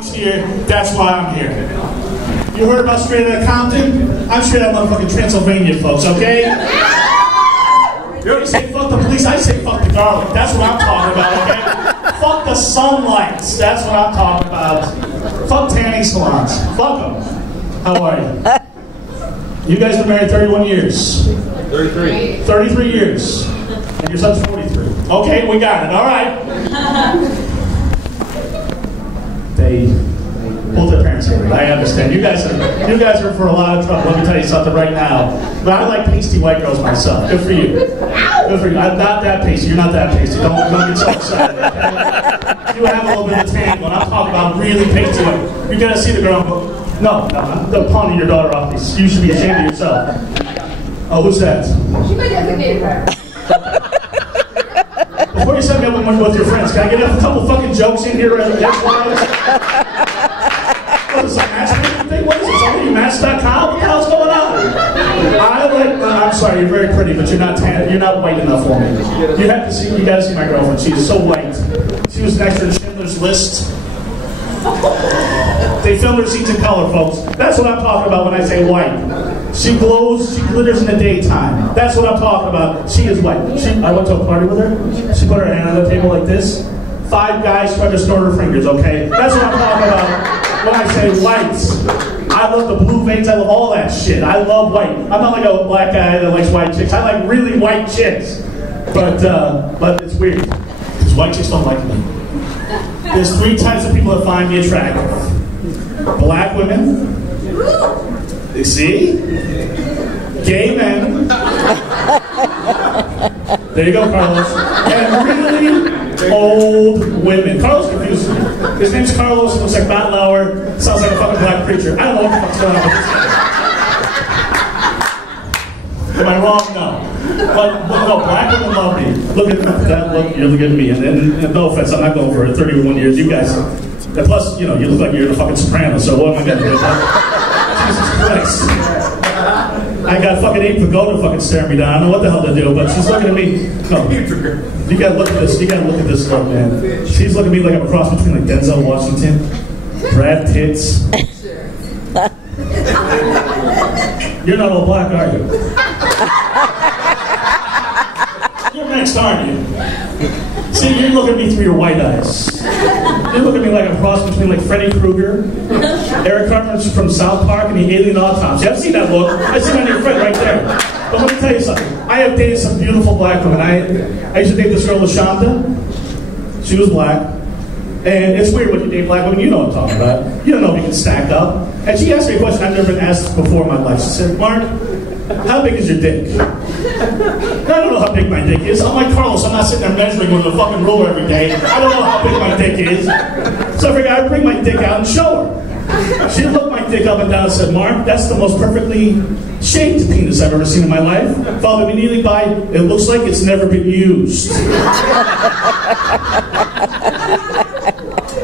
Bronx here, that's why I'm here. You heard about straight out of Compton? I'm straight out of motherfucking Transylvania, folks, okay? You say fuck the police, I say fuck the garlic. That's what I'm talking about, okay? Fuck the sunlights, that's what I'm talking about. Fuck tanning salons, fuck them. How are you? You guys been married 31 years. 33. 33 years. And your son's 43. Okay, we got it, all right. They pulled their parents here. I understand. You guys are for a lot of trouble. Let me tell you something right now. But I like pasty white girls myself. Good for you. Good for you. I'm not that pasty. You're not that pasty. Don't get so excited. Okay? You have a little bit of tan, but I'm talking about really pasty white. You gotta see the girl. No, I'm pawning your daughter off. You should be ashamed of yourself. Oh, who's that? She might have a her. Before you set me up with your friends, can I get a couple fucking jokes in here? What is this, a matchmaking thing? What is this? Are you Match.com? What the hell's going on? I'm sorry, you're very pretty, but you're not white enough for me. You gotta see my girlfriend. She is so white. She was next to the Schindler's List. They filmed her scenes in color, folks. That's what I'm talking about when I say white. She glows, she glitters in the daytime. That's what I'm talking about. She is white. I went to a party with her. She put her hand on the table like this. 5 guys tried to snort her fingers, okay? That's what I'm talking about when I say white. I love the blue veins. I love all that shit. I love white. I'm not like a black guy that likes white chicks. I like really white chicks. But it's weird. Because white chicks don't like me. There's 3 types of people that find me attractive. Black women. You see? Gay men. There you go, Carlos. And really old women. Carlos confuses me. His name's Carlos. Looks like Matt Lauer. Sounds like a fucking black preacher. I don't know what the fuck's going on with this. Am I wrong? No. But no, black women love me. Look at that. Look, you're looking at me. And no offense, I'm not going for it. 31 years. You guys. And plus, you look like you're in the fucking Sopranos. So what am I gonna do? Jesus Christ. I got fucking 8 pagoda fucking staring me down. I don't know what the hell to do, but she's looking at me. No. You gotta look at this. You gotta look at this stuff, man. She's looking at me like I'm a cross between like Denzel Washington, Brad Pitts. You're not all black, are you? You're next, aren't you? See, you're looking at me through your white eyes. You look at me like a cross between like Freddy Krueger, Eric Cartman from South Park, and the Alien Autopsy. I've seen that look. I've seen it on your friend right there. But let me tell you something. I have dated some beautiful black women. I used to date this girl, LaShonda. She was black. And it's weird when you date black women. You know what I'm talking about. You don't know if you can stack up. And she asked me a question I've never been asked before in my life. She said, Mark, how big is your dick? I don't know how big my dick is. I'm like Carlos, I'm not sitting there measuring with a fucking ruler every day. I don't know how big my dick is. So I figured I'd bring my dick out and show her. She looked my dick up and down and said, Mark, that's the most perfectly shaped penis I've ever seen in my life. Followed me immediately by, it looks like it's never been used.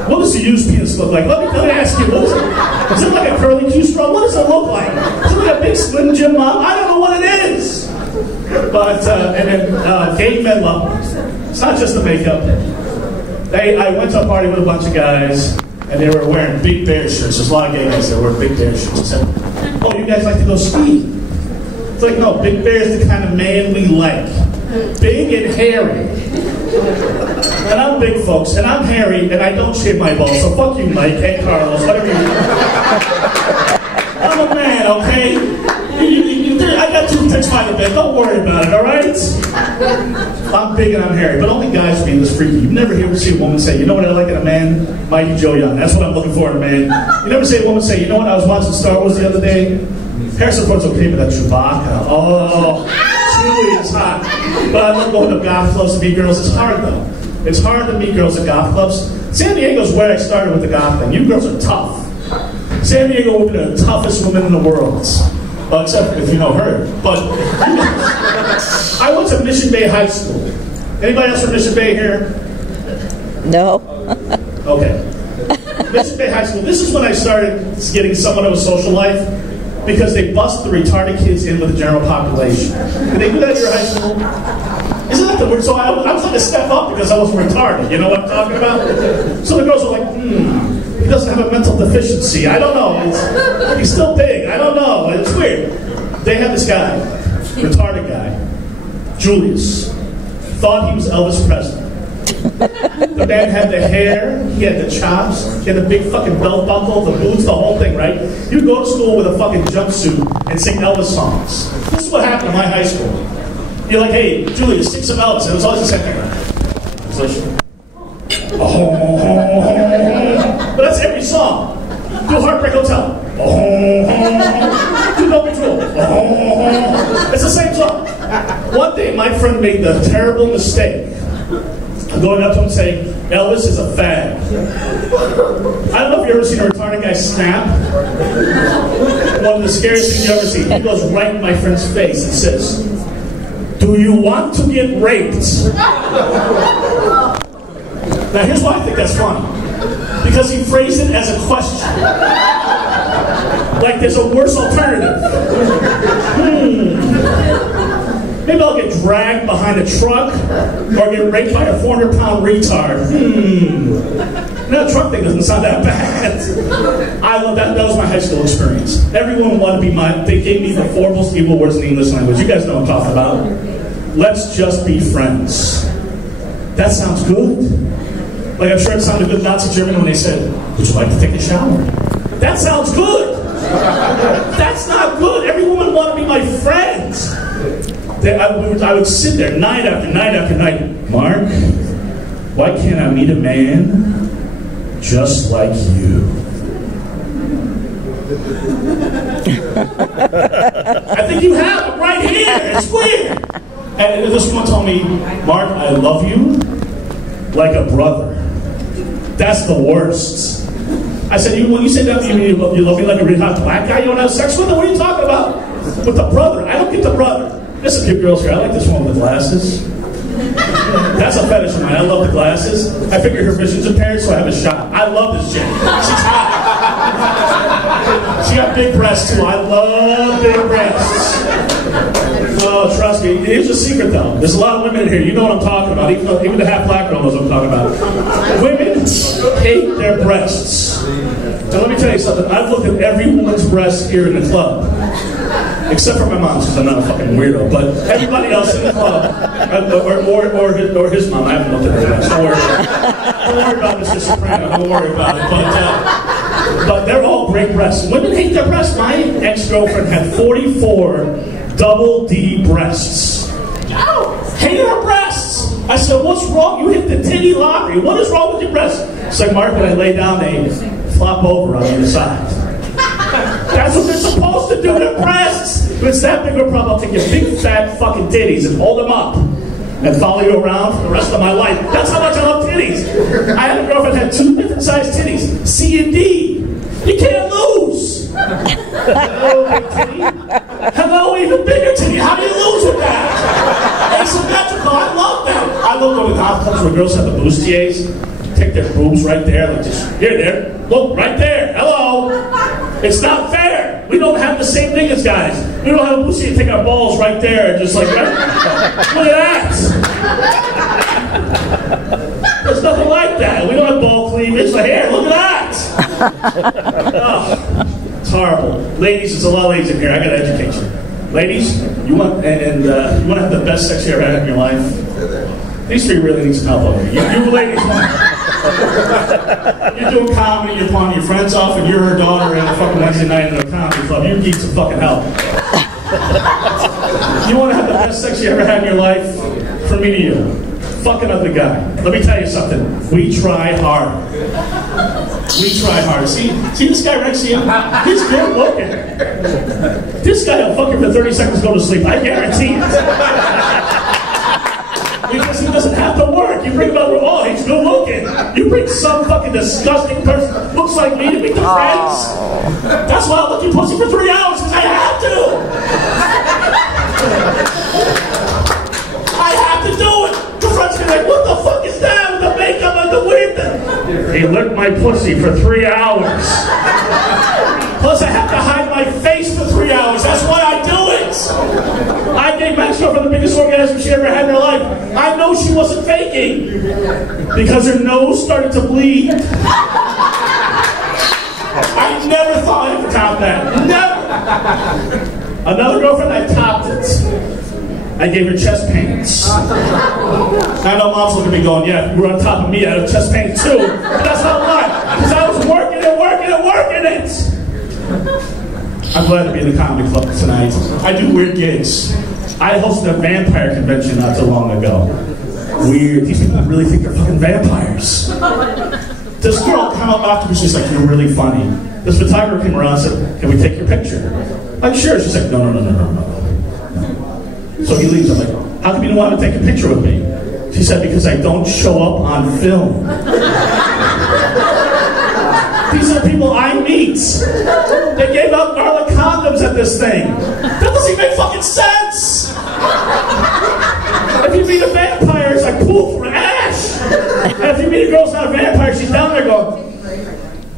What does a used penis look like? Let me ask you, what is it? Is it like a curly Q-straw? What does it look like? Is it like a big Slim Jim mom? I don't know what it is. But, and then gay men love me. It's not just the makeup. I went to a party with a bunch of guys, and they were wearing big bear shirts. There's a lot of gay guys that wear big bear shirts. I said, oh, you guys like to go ski? It's like, no, Big Bear is the kind of man we like. Big and hairy. And I'm big, folks, and I'm hairy, and I don't shave my balls, so fuck you, Mike, and Carlos, whatever you do. I'm a man, okay? I got 2 ticks by the bed, don't worry about it, all right? I'm big and I'm hairy, but only guys are being this freaky. You never hear see a woman say, you know what I like in a man? Mighty Joe Young. That's what I'm looking for in a man. You never see a woman say, you know what, I was watching Star Wars the other day? Harrison Ford's okay, but that Chewbacca, oh, Chewie is hot. But I love going to goth clubs to meet girls. It's hard, though. It's hard to meet girls at goth clubs. San Diego's where I started with the goth thing. You girls are tough. San Diego women are the toughest women in the world. Except if you know her. But I went to Mission Bay High School. Anybody else from Mission Bay here? No. Okay. Mission Bay High School. This is when I started getting somewhat of a social life because they bust the retarded kids in with the general population. Did they do that at your high school? Isn't that the word? So I was like a step up because I was retarded. You know what I'm talking about? So the girls were like, he doesn't have a mental deficiency. I don't know. He's still big. I don't know. It's weird. They had this guy, retarded guy, Julius, thought he was Elvis Presley. The man had the hair, he had the chops, he had the big fucking belt buckle, the boots, the whole thing, right? You'd go to school with a fucking jumpsuit and sing Elvis songs. This is what happened in my high school. You're like, hey, Julius, sing some Elvis. And it was always the same thing. But that's every song. Do Heartbreak Hotel. Do No Control. It's the same song. One day, my friend made the terrible mistake of going up to him and saying, Elvis is a fag. I don't know if you've ever seen a retarded guy snap. One of the scariest things you ever see. He goes right in my friend's face and says, do you want to get raped? Now here's why I think that's funny. Because he phrased it as a question. Like there's a worse alternative. Maybe I'll get dragged behind a truck or get raped by a 400-pound retard. That truck thing doesn't sound that bad. I love that. That was my high school experience. Everyone wanted to be they gave me the four most evil words in the English language. You guys know what I'm talking about. Let's just be friends. That sounds good. Like I'm sure it sounded good Nazi German when they said, would you like to take a shower? That sounds good. That's not good. Every woman wanted to be my friend. I would sit there night after night after night. Mark, why can't I meet a man just like you? I think you have it right here. It's weird. And this woman told me, Mark, I love you like a brother. That's the worst. I said, when you say that, you mean you love me like a really hot black guy you want to have sex with? What are you talking about? With the brother. I don't get the brother. There's some cute girls here. I like this one with the glasses. That's a fetish of mine. I love the glasses. I figure her vision's impaired, so I have a shot. I love this chick. She's hot. She got big breasts, too. I love big breasts. Oh, trust me. Here's a secret, though. There's a lot of women in here. You know what I'm talking about. Even the half-black girl knows what I'm talking about. Women hate their breasts. So let me tell you something. I've looked at every woman's breast here in the club. Except for my mom's, because I'm not a fucking weirdo. But everybody else in the club, or his mom, I haven't looked at her breast. Don't worry about Mr. Soprano. Don't worry about it. But they're all great breasts. Women hate their breasts. My ex-girlfriend had 44 double D breasts. Hated her breasts. I said, what's wrong? You hit the titty lottery. What is wrong with your breasts? It's like, Mark, when I lay down, they flop over on the other side. That's what they're supposed to do to their breasts. If it's that big of a problem, I'll take your big fat fucking titties and hold them up and follow you around for the rest of my life. That's how much I love titties. I had a girlfriend that had 2 different sized titties, C and D. You can't lose. Hello, big titty. Hello, even bigger titty. How do you lose with that? Asymmetrical. I love that. I love going to hot clubs where girls have the bustiers. Take their boobs right there, like just here, there. Look, right there. Hello. It's not fair. We don't have the same thing as guys. We don't have a bustier to take our balls right there and just like, right? Look at that. There's nothing like that. We don't have ball cleavage. Like, here, look at that. Oh, it's horrible. Ladies, there's a lot of ladies in here. I got to educate you. Ladies, you want to have the best sex you ever had in your life? These three really need some help over here. You ladies want. You're doing comedy, you're pawning your friends off, and you're her daughter on a fucking Wednesday night in a comedy club. You need some fucking help. You want to have the best sex you ever had in your life? From me to you. Fucking ugly guy. Let me tell you something. We try hard. We try hard. See this guy right here? He's good looking. This guy will fuck you for 30 seconds, go to sleep. I guarantee it. Because he doesn't have to work. You bring him over, oh, he's good looking. You bring some fucking disgusting person that looks like me to meet the friends. That's why I'll let you pussy for 3 hours, because I have to. I have to do it. The friends are like, what the fuck is that with the makeup and the weird thing? He licked my pussy for 3 hours. Plus I have to hide my face for 3 hours. That's why I do it. I gave my girlfriend the biggest orgasm she ever had in her life. I know she wasn't faking. Because her nose started to bleed. top that. Never. Another girlfriend, I topped it. I gave her chest pains. I know mom's looking at me going, yeah, if you were on top of me, I'd have chest pains too. But that's not why. Because I was working it. I'm glad to be in the comedy club tonight. I do weird gigs. I hosted a vampire convention not too long ago. Weird. These people really think they're fucking vampires. This girl came up after me, she's like, you're really funny. This photographer came around and said, can we take your picture? I'm sure. She's like, no. So he leaves. I'm like, how come you don't want to take a picture with me? She said, because I don't show up on film. These are the people I meet. They gave out garlic condoms at this thing. That doesn't even make fucking sense. If you meet a vampire, it's like pool for ash. And if you meet a girl who's not a vampire, she's down there going,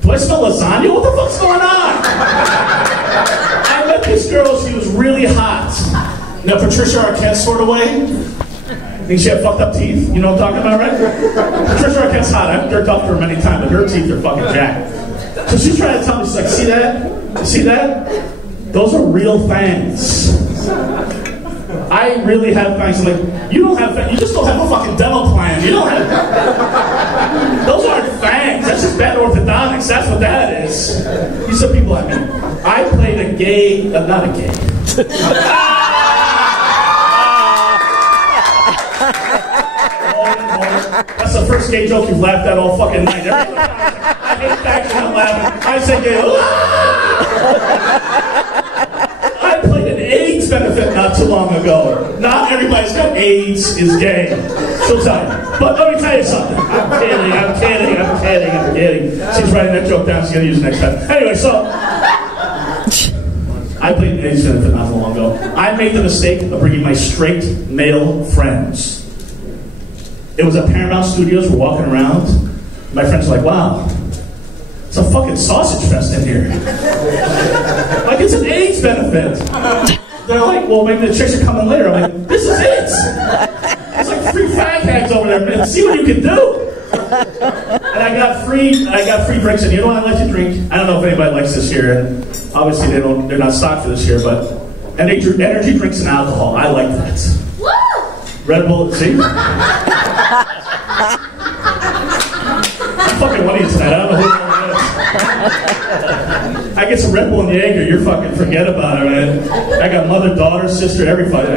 do I smell lasagna? What the fuck's going on? I met this girl, she was really hot. Now, Patricia Arquette sort of way. I think she had fucked up teeth. You know what I'm talking about, right? Patricia Arquette's hot. I've jerked off to her many times, but her teeth are fucking jacked. So she's trying to tell me, she's like, see that? You see that? Those are real fangs. I really have fangs. I'm like, you don't have fangs. You just don't have a fucking dental plan. You don't have... Those aren't fangs. That's just bad orthodontics. That's what that is. These are people I mean. I played a gay... not a gay. That's the first gay joke you've laughed at all fucking night. I hate facts and I'm laughing. I say gay. I played an AIDS benefit not too long ago. Not everybody's got AIDS is gay. She'll tell you. But let me tell you something. I'm kidding. She's writing that joke down. She's going to use it next time. Anyway, so... I played an AIDS benefit not too long ago. I made the mistake of bringing my straight male friends. It was at Paramount Studios, we're walking around. My friends are like, wow, it's a fucking sausage fest in here. Like, it's an AIDS benefit. They're like, well, maybe the chicks are coming later. I'm like, this is it. There's like 3 fag hags over there, man. See what you can do. And I got free drinks, and you know what I like to drink? I don't know if anybody likes this here, and obviously they're not stocked for this here, but energy drinks and alcohol. I like that. Red Bull, see? I'm fucking winning tonight. I don't know who it is. I get some Red Bull and Jaeger, you're fucking forget about it, man. I got mother, daughter, sister, everybody.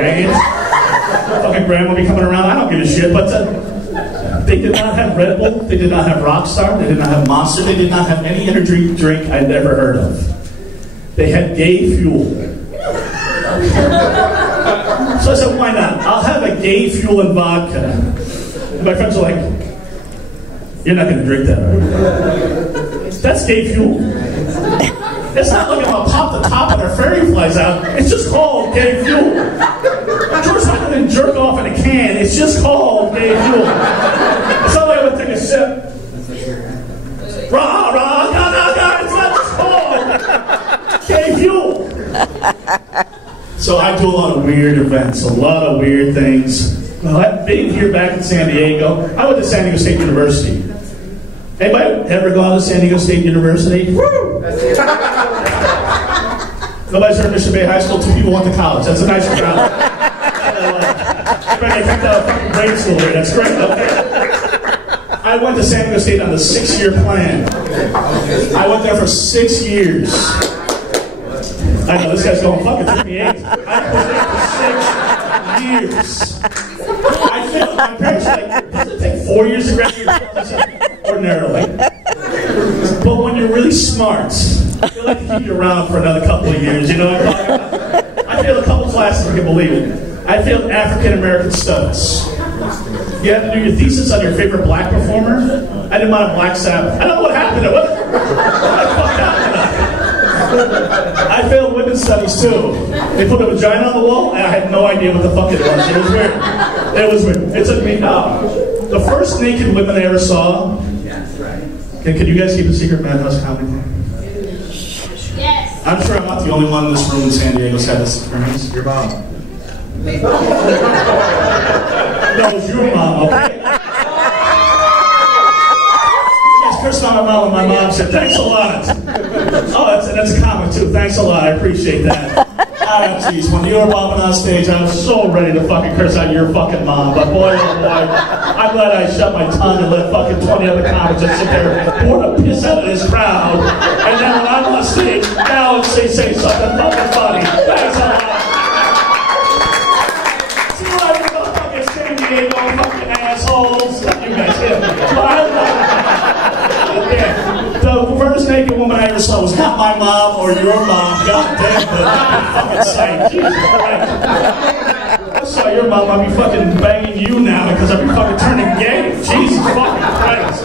Fucking grandma be coming around. I don't give a shit, but they did not have Red Bull. They did not have Rockstar. They did not have Monster. They did not have any energy drink I'd ever heard of. They had gay fuel. So I said, why not? I'll have a gay fuel and vodka. And my friends are like, you're not going to drink that, right? That's gay fuel. It's not like I'm going to pop the top and our fairy flies out. It's just called gay fuel. George Michael didn't jerk off in a can. It's just called gay fuel. It's not like I'm going to take a sip. Rah, rah, no, it's not just called gay fuel. So I do a lot of weird events, a lot of weird things. Well, being here back in San Diego, I went to San Diego State University. Anybody ever gone to San Diego State University? Woo! Nobody's heard of Mission Bay High School? 2 people went to college. That's a nice crowd. Everybody picked out a fucking grade school here. That's great, okay? I went to San Diego State on the 6-year plan. I went there for 6 years. I know, this guy's going, fuck, it took me 8. I was there for 6 years. I feel, my parents are like, does it take 4 years to graduate? I said, ordinarily. But when you're really smart, they like to keep you around for another couple of years, you know what I'm talking about? I failed a couple classes, if you can believe it. I failed African American Studies. You had to do your thesis on your favorite black performer. I did mine on Black Sabbath. I don't know what happened. What fucked happened? I failed women's studies too. They put a vagina on the wall, and I had no idea what the fuck it was. It was weird. It was weird. It took me the first naked women I ever saw. Can you guys keep a secret, Madhouse Comedy Club? Yes. I'm sure I'm not the only one in this room in San Diego who's had this experience. Your mom. No, it was your mom, okay? Cursed on my mom, and my mom said, thanks a lot. Oh, that's that's a comic too. Thanks a lot. I appreciate that. Jeez, when you were bombing on stage, I was so ready to fucking curse out your fucking mom. But boy, oh boy, I'm glad I shut my tongue and let fucking 20 other comics just sit there bored to piss out of this crowd. And then when I'm on stage, now let's say something fucking funny. Thanks a lot. See you later, fucking San Diego, fucking assholes. You guys hit me. But I love it. The first naked woman I ever saw was not my mom or your mom. God damn it. Fucking sight. Jesus Christ. I saw your mom, I'd be fucking banging you now because I'd be fucking turning gay. Jesus fucking Christ.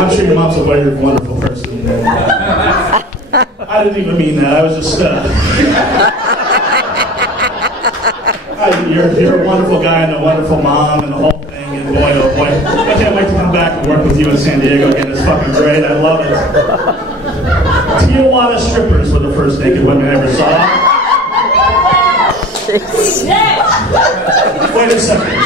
I'm sure your mom's a very wonderful person. I didn't even mean that. I was just, you're a wonderful guy and a wonderful mom and the whole thing. And boy, oh boy, I can't wait to come back and work with you in San Diego again. It's fucking great. I love it. Tijuana strippers were the first naked women I ever saw. Wait a second.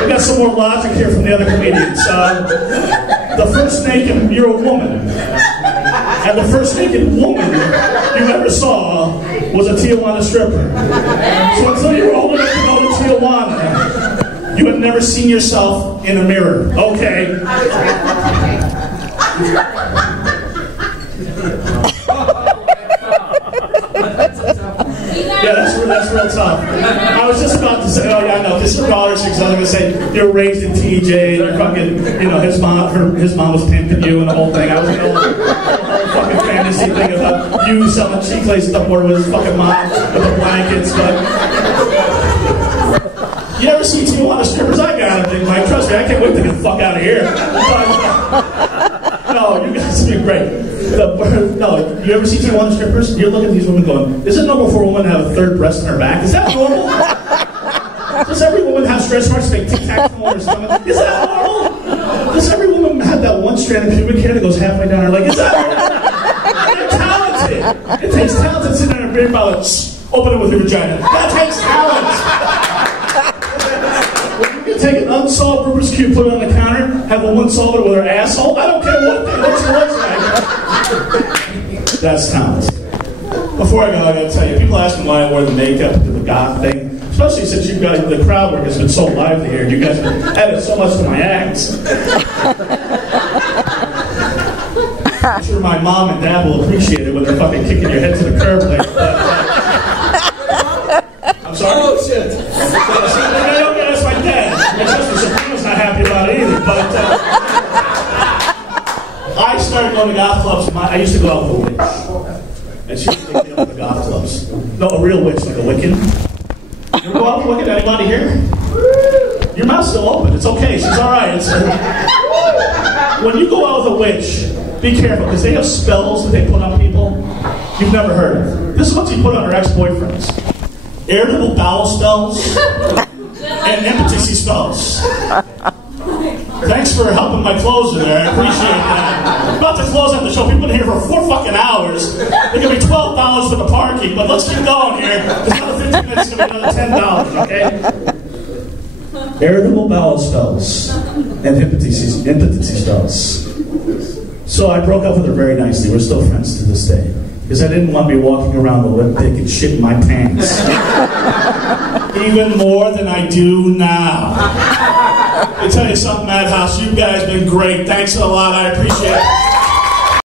We got some more logic here from the other comedians. The first naked, you're a woman. And the first naked woman you ever saw was a Tijuana stripper. So until you were old enough to go to Tijuana, you had never seen yourself in a mirror. Okay. Yeah, that's real tough. I was just about to say, oh yeah, I know, disregard because I was going to say, you're raised in TJ, and you're fucking, you know, his mom was pimping you and the whole thing. I was going to fucking fantasy thing about you selling cheek lace stuff where it was fucking mom with the blankets, but... You ever see Tijuana strippers? I got it, Mike. Trust me, I can't wait to get the fuck out of here. But, no, you guys have been great. No, you ever see Tijuana strippers? You look at these women going, is it normal for a woman to have a third breast in her back? Is that normal? Does every woman have stretch marks make tic-tac-toe on her stomach? Is that normal? Does every woman have that one strand of pubic hair that goes halfway down her leg? Is that normal? They're talented. It takes talent to sit down and beer bottle, open it with your vagina. That takes talent. Take an unsolved Rubik's Cube, put it on the counter, have a woman solve it with her asshole. I don't care what she looks like. That's talent. Before I go, I gotta tell you, people ask me why I wear the makeup to the goth thing, especially since you guys, the crowd work has been so lively here. You guys have added so much to my acts. I'm sure my mom and dad will appreciate it when they're fucking kicking your head to the curb later. I'm sorry? Oh, shit. That's my dad. Mr. Soprano's not happy about it either, but I started going to goth clubs. I used to go out with a witch. And she would take me up to the goth clubs. No, a real witch, like a Wiccan. You ever go out with a Wiccan? Anybody here? Your mouth's still open. It's okay. She's all right. When you go out with a witch, be careful, because they have spells that they put on people you've never heard of. This is what they put on her ex-boyfriends. Irritable bowel spells and impotency spells. Thanks for helping my closer there. I appreciate that. I'm about to close out the show. People have been here for 4 fucking hours. They're going to be $12 for the parking, but let's keep going here. There's another 15 minutes, it's going to be another $10, okay? Irritable bowel spells and impotency spells. So I broke up with her very nicely. We're still friends to this day. Because I didn't want to be walking around with lip taking shit in my pants. Even more than I do now. Let me tell you something, Madhouse. You guys have been great. Thanks a lot. I appreciate it.